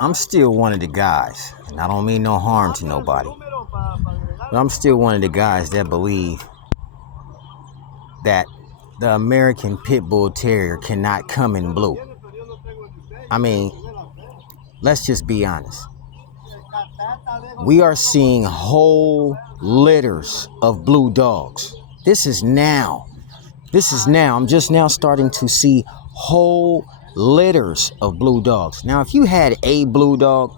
I'm still one of the guys, and I don't mean no harm to nobody, but I'm still one of the guys that believe that the American Pit Bull Terrier cannot come in blue. I mean, let's just be honest. We are seeing whole litters of blue dogs. This is now. I'm just now starting to see whole litters of blue dogs. Now, if you had a blue dog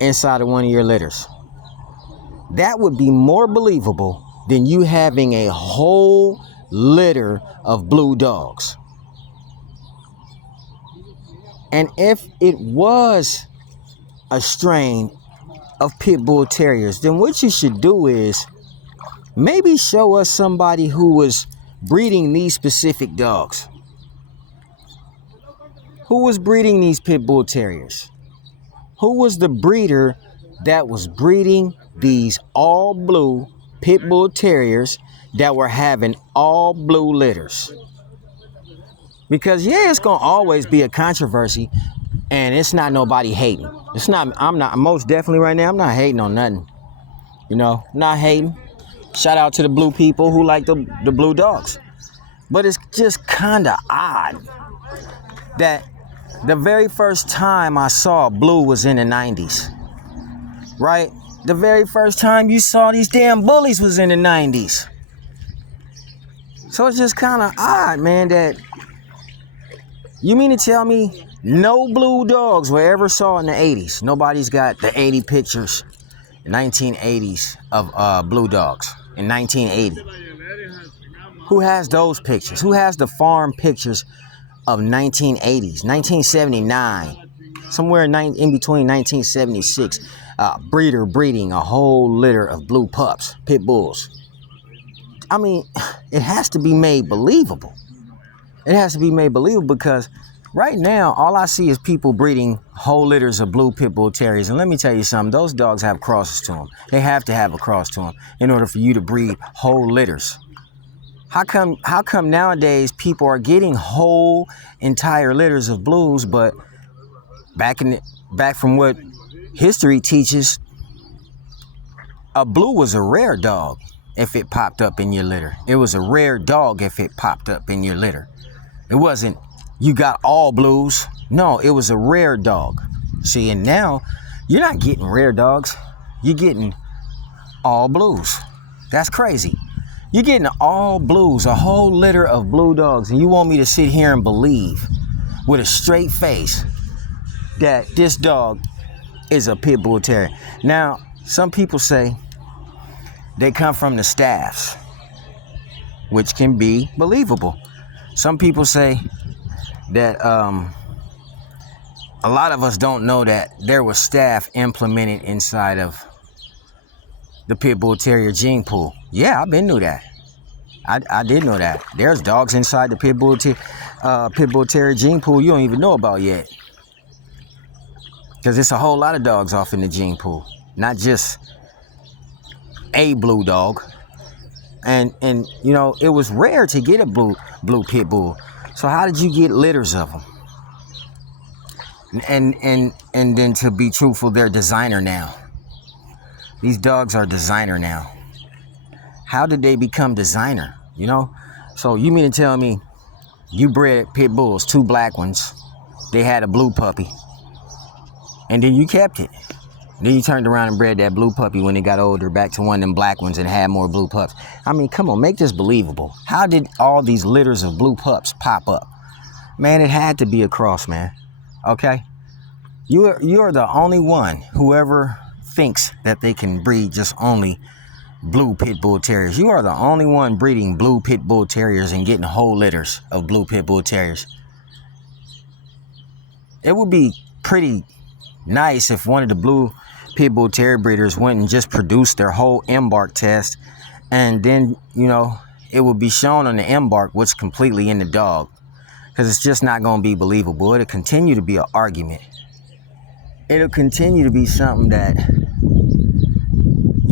inside of one of your litters, that would be more believable than you having a whole litter of blue dogs. And if it was a strain of pit bull terriers, then what you should do is maybe show us somebody who was breeding these specific dogs. Who was breeding these pit bull terriers? Who was the breeder that was breeding these all blue pit bull terriers that were having all blue litters? Because yeah, it's gonna always be a controversy, and it's not nobody hating. I'm not most definitely right now, I'm not hating on nothing. Not hating. Shout out to the blue people who like the blue dogs. But it's just kinda odd that the very first time I saw blue was in the 90s. Right? The very first time you saw these damn bullies was in the 90s. So it's just kind of odd, man, that you mean to tell me no blue dogs were ever saw in the 80s? Nobody's got the 80 pictures, 1980s of blue dogs in 1980. Who has those pictures? Who has the farm pictures of 1980s, 1979, somewhere in between 1976, breeder breeding a whole litter of blue pups, pit bulls? I mean, it has to be made believable. It has to be made believable because right now, all I see is people breeding whole litters of blue pit bull terriers. And let me tell you something, those dogs have crosses to them. They have to have a cross to them in order for you to breed whole litters. How come nowadays people are getting whole entire litters of blues, but back from what history teaches, a blue was a rare dog if it popped up in your litter. It was a rare dog if it popped up in your litter. It wasn't you got all blues. No, it was a rare dog. See, and now you're not getting rare dogs. You're getting all blues. That's crazy. You're getting all blues, a whole litter of blue dogs, and you want me to sit here and believe with a straight face that this dog is a pit bull terrier. Now, some people say they come from the staffs, which can be believable. Some people say that a lot of us don't know that there was staff implemented inside of the pit bull terrier gene pool. Yeah, I've been knew that. I did know that. There's dogs inside the pit bull terrier gene pool you don't even know about yet. Because it's a whole lot of dogs off in the gene pool, not just a blue dog. And it was rare to get a blue pit bull. So how did you get litters of them? And then, to be truthful, they're designer now. These dogs are designer now. How did they become designer? So you mean to tell me you bred pit bulls, 2 black ones, they had a blue puppy, and then you kept it. Then you turned around and bred that blue puppy when it got older back to one of them black ones and had more blue pups. I mean, come on, make this believable. How did all these litters of blue pups pop up? Man, it had to be a cross, man. Okay? You are the only one who ever thinks that they can breed just only blue pit bull terriers. You are the only one breeding blue pit bull terriers and getting whole litters of blue pit bull terriers. It would be pretty nice if one of the blue pit bull terrier breeders went and just produced their whole Embark test, and then it would be shown on the Embark what's completely in the dog, because it's just not going to be believable. It'll continue to be an argument. It'll continue to be something that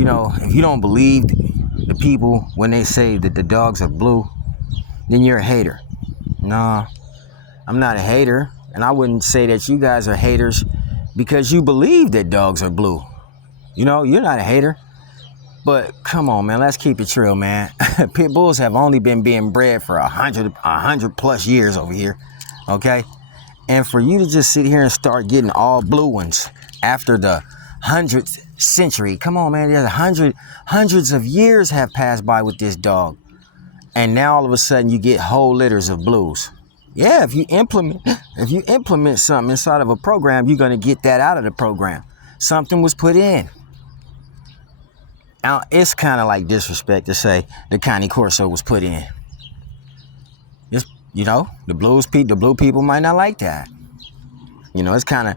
if you don't believe the people when they say that the dogs are blue, then you're a hater. No, I'm not a hater, and I wouldn't say that you guys are haters because you believe that dogs are blue. You know, you're not a hater. But come on, man, let's keep it real, man. Pit bulls have only been being bred for 100 plus years over here, okay? And for you to just sit here and start getting all blue ones after the 100th century, come on, man, there's hundreds of years have passed by with this dog. And now all of a sudden you get whole litters of blues. Yeah, if you implement something inside of a program, you're gonna get that out of the program. Something was put in. Now, it's kind of like disrespect to say the Cane Corso was put in. It's, you know, the blue people might not like that. You know, it's kind of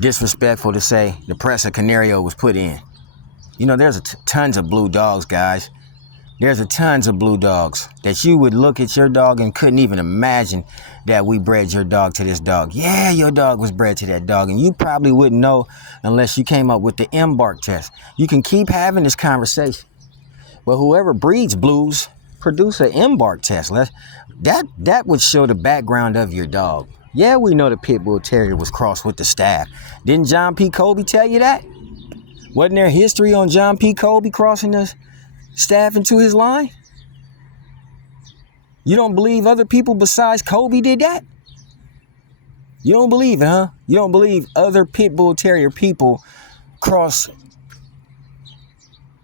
disrespectful to say the Presa Canario was put in. You know, there's tons of blue dogs, guys. There's tons of blue dogs that you would look at your dog and couldn't even imagine that we bred your dog to this dog. Yeah, your dog was bred to that dog, and you probably wouldn't know unless you came up with the Embark test. You can keep having this conversation, but whoever breeds blues produce an Embark test. That would show the background of your dog. Yeah, we know the Pit Bull Terrier was crossed with the Staff. Didn't John P. Colby tell you that? Wasn't there history on John P. Colby crossing the Staff into his line? You don't believe other people besides Colby did that? You don't believe it, huh? You don't believe other Pit Bull Terrier people cross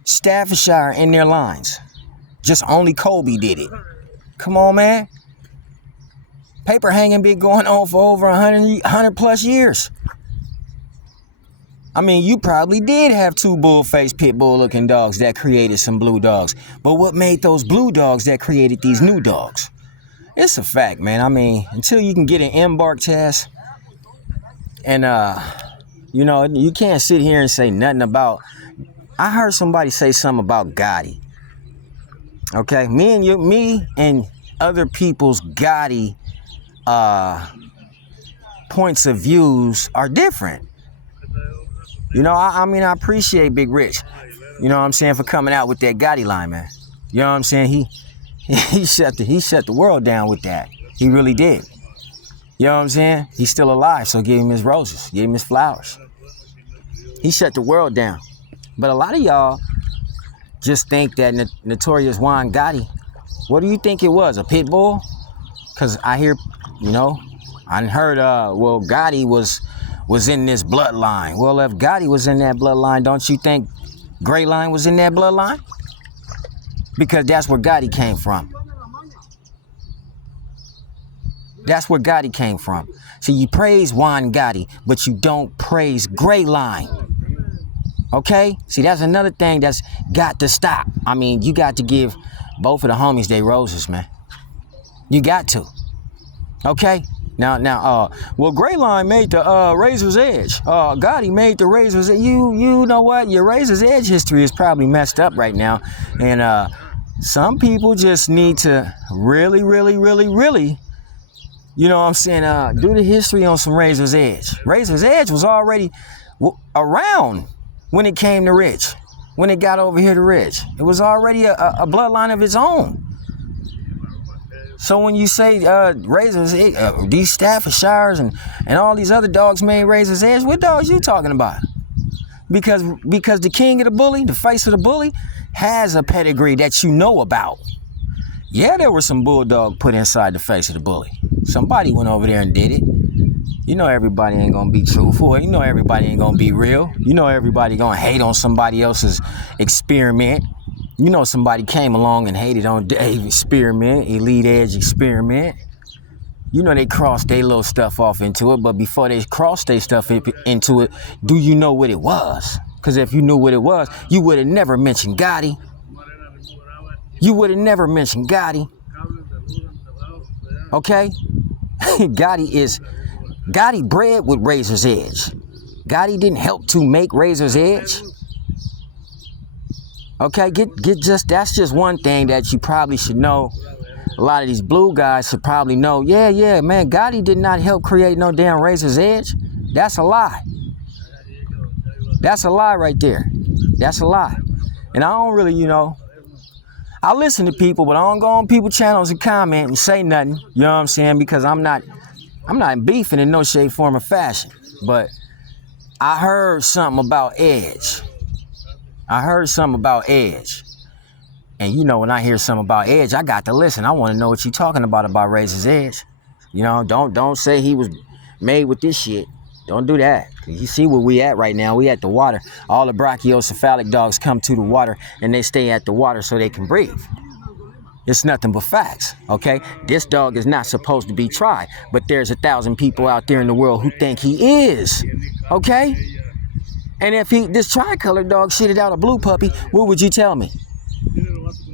Staffordshire in their lines? Just only Colby did it. Come on, man. Paper hanging been going on for over 100 plus years. I mean, you probably did have two bull-faced pit bull-looking dogs that created some blue dogs. But what made those blue dogs that created these new dogs? It's a fact, man. I mean, until you can get an Embark test, and, you know, you can't sit here and say nothing about... I heard somebody say something about Gotti. Okay? Me and other people's Gotti points of views are different. You know, I mean, I appreciate Big Rich, you know what I'm saying, for coming out with that Gotti line, man. You know what I'm saying? He shut the world down with that. He really did. You know what I'm saying? He's still alive, so give him his roses, give him his flowers. He shut the world down. But a lot of y'all just think that Notorious Juan Gotti, what do you think it was, a pit bull? Because I hear, you know, I heard, well, Gotti was in this bloodline. Well, if Gotti was in that bloodline, don't you think Gray Line was in that bloodline? Because that's where Gotti came from. That's where Gotti came from. See, you praise Juan Gotti, but you don't praise Gray Line. Okay? See, that's another thing that's got to stop. I mean, you got to give both of the homies their roses, man. You got to. Okay? Now, well, Gray Line made the Razor's Edge. Gotti made the Razor's Edge. You know what? Your Razor's Edge history is probably messed up right now. And some people just need to really, you know what I'm saying, do the history on some Razor's Edge. Razor's Edge was already around when it came to Rich, when it got over here to Rich. It was already a bloodline of its own. So when you say Razor's Edge, these Staffordshires and all these other dogs made Razor's Edge, what dogs you talking about? Because the king of the bully, the face of the bully, has a pedigree that you know about. Yeah, there was some bulldog put inside the face of the bully. Somebody went over there and did it. You know everybody ain't gonna be truthful. You know everybody ain't gonna be real. You know everybody gonna hate on somebody else's experiment. You know somebody came along and hated on Dave's experiment, Elite Edge experiment. You know they crossed their little stuff off into it, but before they crossed their stuff into it, do you know what it was? Because if you knew what it was, you would have never mentioned Gotti. You would have never mentioned Gotti. Okay? Gotti bred with Razor's Edge. Gotti didn't help to make Razor's Edge. Okay, that's just one thing that you probably should know. A lot of these blue guys should probably know. Yeah, man, Gotti did not help create no damn Razor's Edge. That's a lie. That's a lie right there. That's a lie. And I don't really, you know, I listen to people, but I don't go on people's channels and comment and say nothing. You know what I'm saying? Because I'm not beefing in no shape, form, or fashion. But I heard something about Edge. I heard something about Edge. And you know, when I hear something about Edge, I got to listen. I want to know what you're talking about Razor's Edge. You know, don't say he was made with this shit. Don't do that. You see where we at right now. We at the water. All the brachiocephalic dogs come to the water and they stay at the water so they can breathe. It's nothing but facts, okay? This dog is not supposed to be tried, but there's 1,000 people out there in the world who think he is, okay? And if this tricolor dog shitted out a blue puppy, what would you tell me?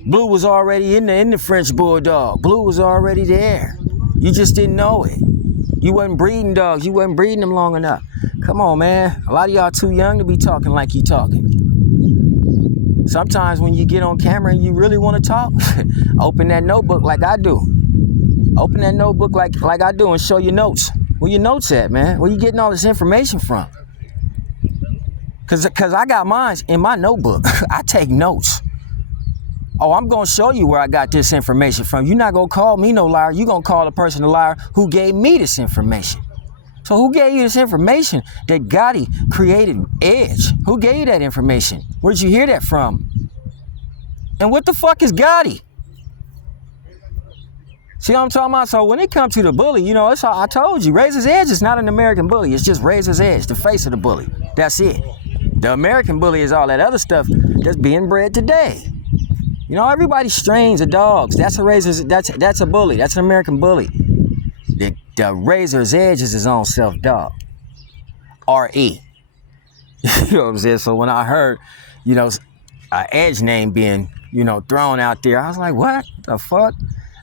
Blue was already in the French Bulldog. Blue was already there. You just didn't know it. You wasn't breeding dogs. You wasn't breeding them long enough. Come on, man. A lot of y'all too young to be talking like you talking. Sometimes when you get on camera and you really want to talk, open that notebook like I do. Open that notebook like I do and show your notes. Where your notes at, man? Where you getting all this information from? Cause I got mine in my notebook. I take notes. Oh, I'm going to show you where I got this information from. You're not going to call me no liar. You're going to call the person a liar who gave me this information. So who gave you this information that Gotti created Edge? Who gave you that information? Where'd you hear that from? And what the fuck is Gotti? See what I'm talking about? So when it comes to the bully, you know, I told you, Razor's Edge is not an American bully. It's just Razor's Edge, the face of the bully. That's it. The American bully is all that other stuff that's being bred today. You know, everybody strains of dogs. That's a bully. That's an American bully. The Razor's Edge is his own self dog. R.E. You know what I'm saying? So when I heard, you know, an Edge name being, you know, thrown out there, I was like, what the fuck?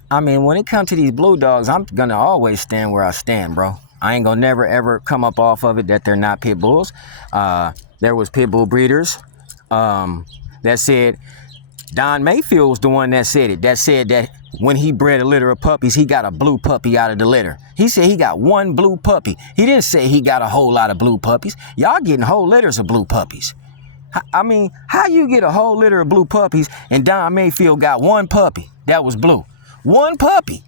I mean, when it comes to these blue dogs, I'm gonna always stand where I stand, bro. I ain't gonna never ever come up off of it that they're not pit bulls. There was pit bull breeders that said, Don Mayfield was the one that said it. That said that when he bred a litter of puppies, he got a blue puppy out of the litter. He said he got one blue puppy. He didn't say he got a whole lot of blue puppies. Y'all getting whole litters of blue puppies. I mean, how you get a whole litter of blue puppies and Don Mayfield got one puppy that was blue? One puppy.